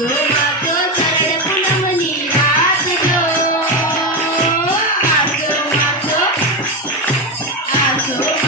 Oh